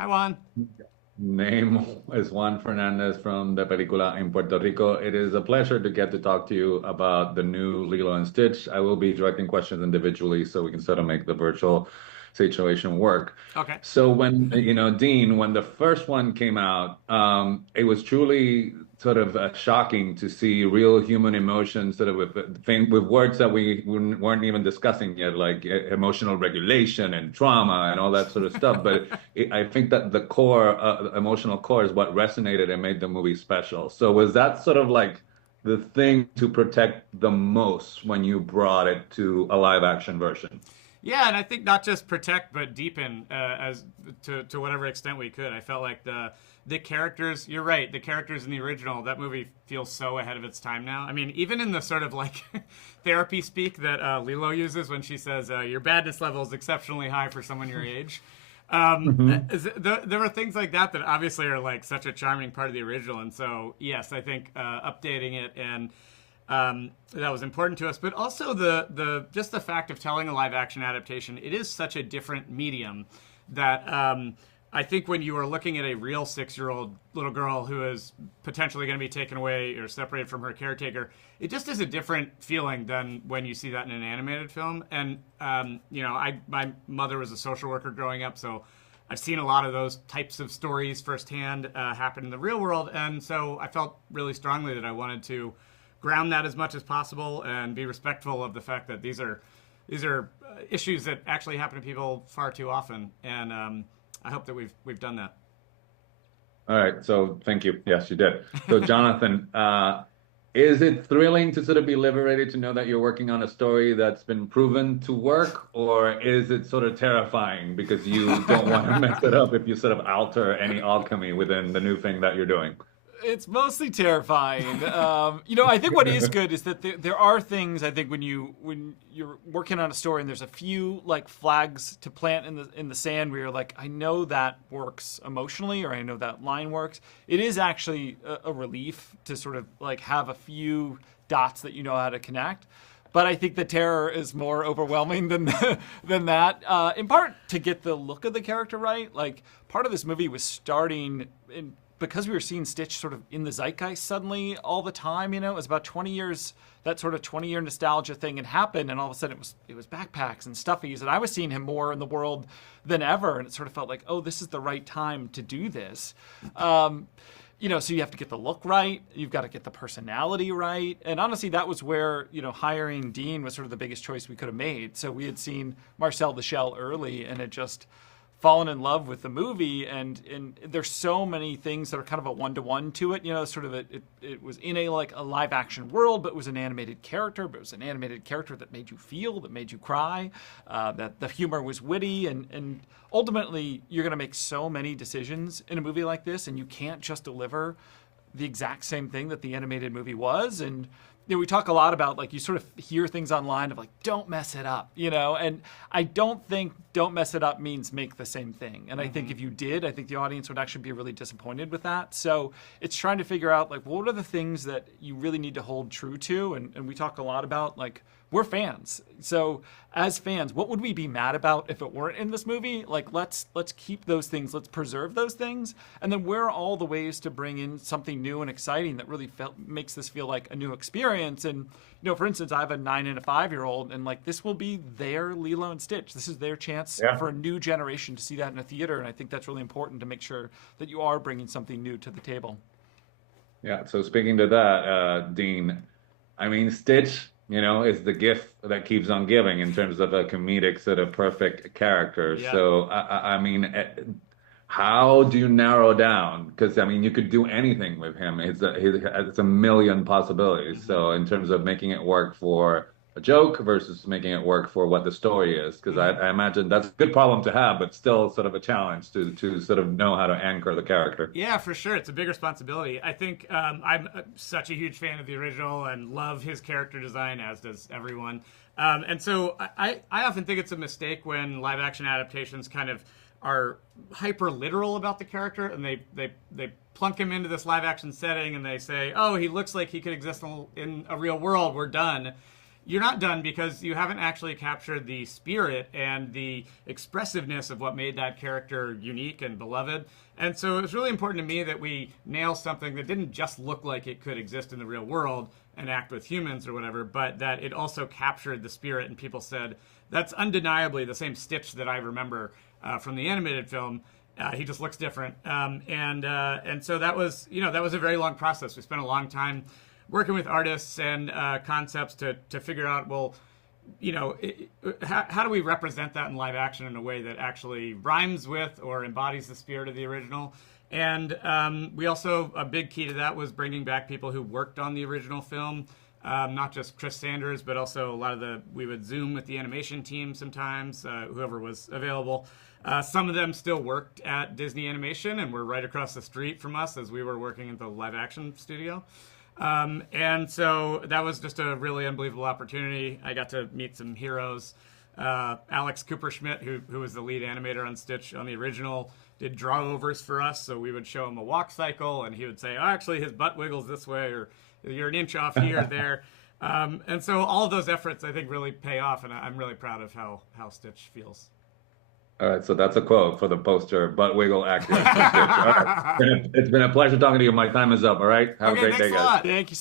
Hi, Juan. Name is Juan Fernandez from the película in Puerto Rico. It is a pleasure to get to talk to you about the new Lilo and Stitch. I will be directing questions individually so we can sort of make the virtual situation work. Okay. So Dean, when the first one came out, it was truly sort of shocking to see real human emotions sort of with words that we weren't even discussing yet, like emotional regulation and trauma and all that sort of stuff. But I think that the core, emotional core, is what resonated and made the movie special. So was that sort of like the thing to protect the most when you brought it to a live action version? Yeah, and I think not just protect but deepen as to whatever extent we could. I felt like the characters. You're right. The characters in the original, that movie feels so ahead of its time now. I mean, even in the sort of like therapy speak that Lilo uses when she says your badness level is exceptionally high for someone your age. Mhm. There were things like that that obviously are like such a charming part of the original, and so yes, I think updating it and that was important to us. But also the just the fact of telling a live action adaptation, it is such a different medium that I think when you are looking at a real 6-year-old little girl who is potentially going to be taken away or separated from her caretaker, it just is a different feeling than when you see that in an animated film. And my mother was a social worker growing up, so I've seen a lot of those types of stories firsthand happen in the real world, and so I felt really strongly that I wanted to ground that as much as possible and be respectful of the fact that these are issues that actually happen to people far too often, and I hope that we've done that. All right, so thank you. Yes, you did. So, Jonathan, is it thrilling to sort of be liberated to know that you're working on a story that's been proven to work, or is it sort of terrifying because you don't want to mess it up if you sort of alter any alchemy within the new thing that you're doing? It's mostly terrifying. I think what is good is that there are things. I think when you're working on a story and there's a few like flags to plant in the sand where you're like, I know that works emotionally, or I know that line works. It is actually a relief to sort of like have a few dots that you know how to connect. But I think the terror is more overwhelming than than that. In part to get the look of the character right. Like part of this movie was starting in because we were seeing Stitch sort of in the zeitgeist suddenly all the time. It was about 20 years, that sort of 20-year nostalgia thing had happened, and all of a sudden it was backpacks and stuffies, and I was seeing him more in the world than ever, and it sort of felt like, oh, this is the right time to do this. So you have to get the look right, you've got to get the personality right, and honestly, that was where hiring Dean was sort of the biggest choice we could have made. So we had seen Marcel the Shell early, and it just fallen in love with the movie, and there's so many things that are kind of a one-to-one to it. Sort of it was in a live action world, but it was an animated character, but it was an animated character that made you feel, that made you cry, that the humor was witty, and ultimately you're going to make so many decisions in a movie like this, and you can't just deliver the exact same thing that the animated movie was. And we talk a lot about like you sort of hear things online of like don't mess it up, and I don't think don't mess it up means make the same thing. And I think if you did, I think the audience would actually be really disappointed with that. So it's trying to figure out like what are the things that you really need to hold true to, and we talk a lot about like we're fans. So as fans, what would we be mad about if it weren't in this movie? Like let's keep those things, let's preserve those things, and then where are all the ways to bring in something new and exciting that really makes this feel like a new experience. And for instance, I have a 9 and a 5-year-old, and like this will be their Lilo and Stitch. This is their chance Yeah. for a new generation to see that in a theater, and I think that's really important to make sure that you are bringing something new to the table. Yeah. So speaking to that, Dean, I mean, Stitch, is the gift that keeps on giving in terms of a comedic sort of perfect character. Yeah. So, I mean, how do you narrow down? Because I mean, you could do anything with him. It's a million possibilities. Mm-hmm. So, in terms of making it work for a joke versus making it work for what the story is, because Mm-hmm. I imagine that's a good problem to have, but still sort of a challenge to sort of know how to anchor the character. Yeah, for sure. It's a big responsibility. I think I'm such a huge fan of the original and love his character design, as does everyone. And so I often think it's a mistake when live action adaptations kind of are hyper literal about the character, and they plunk him into this live action setting and they say, oh, he looks like he could exist in a real world. We're done. you're not done because you haven't actually captured the spirit and the expressiveness of what made that character unique and beloved. And so it was really important to me that we nail something that didn't just look like it could exist in the real world and act with humans or whatever, but that it also captured the spirit. And people said, that's undeniably the same Stitch that I remember from the animated film. He just looks different. And so that was, that was a very long process. We spent a long time working with artists and concepts to figure out, well, how do we represent that in live action in a way that actually rhymes with or embodies the spirit of the original? And we also, a big key to that was bringing back people who worked on the original film, not just Chris Sanders, but also a lot of we would Zoom with the animation team sometimes, whoever was available. Some of them still worked at Disney Animation and were right across the street from us as we were working at the live action studio. And so that was just a really unbelievable opportunity. I got to meet some heroes. Alex Cooper-Schmidt, who was the lead animator on Stitch on the original, did draw-overs for us. So we would show him a walk cycle, and he would say, oh, actually, his butt wiggles this way, or you're an inch off here or there. And so all of those efforts, I think, really pay off, and I'm really proud of how Stitch feels. All right, so that's a quote for the poster, butt wiggle actor. All right. It's been a pleasure talking to you. My time is up, all right? Have a great day, guys. Thanks a lot. Thank you so much.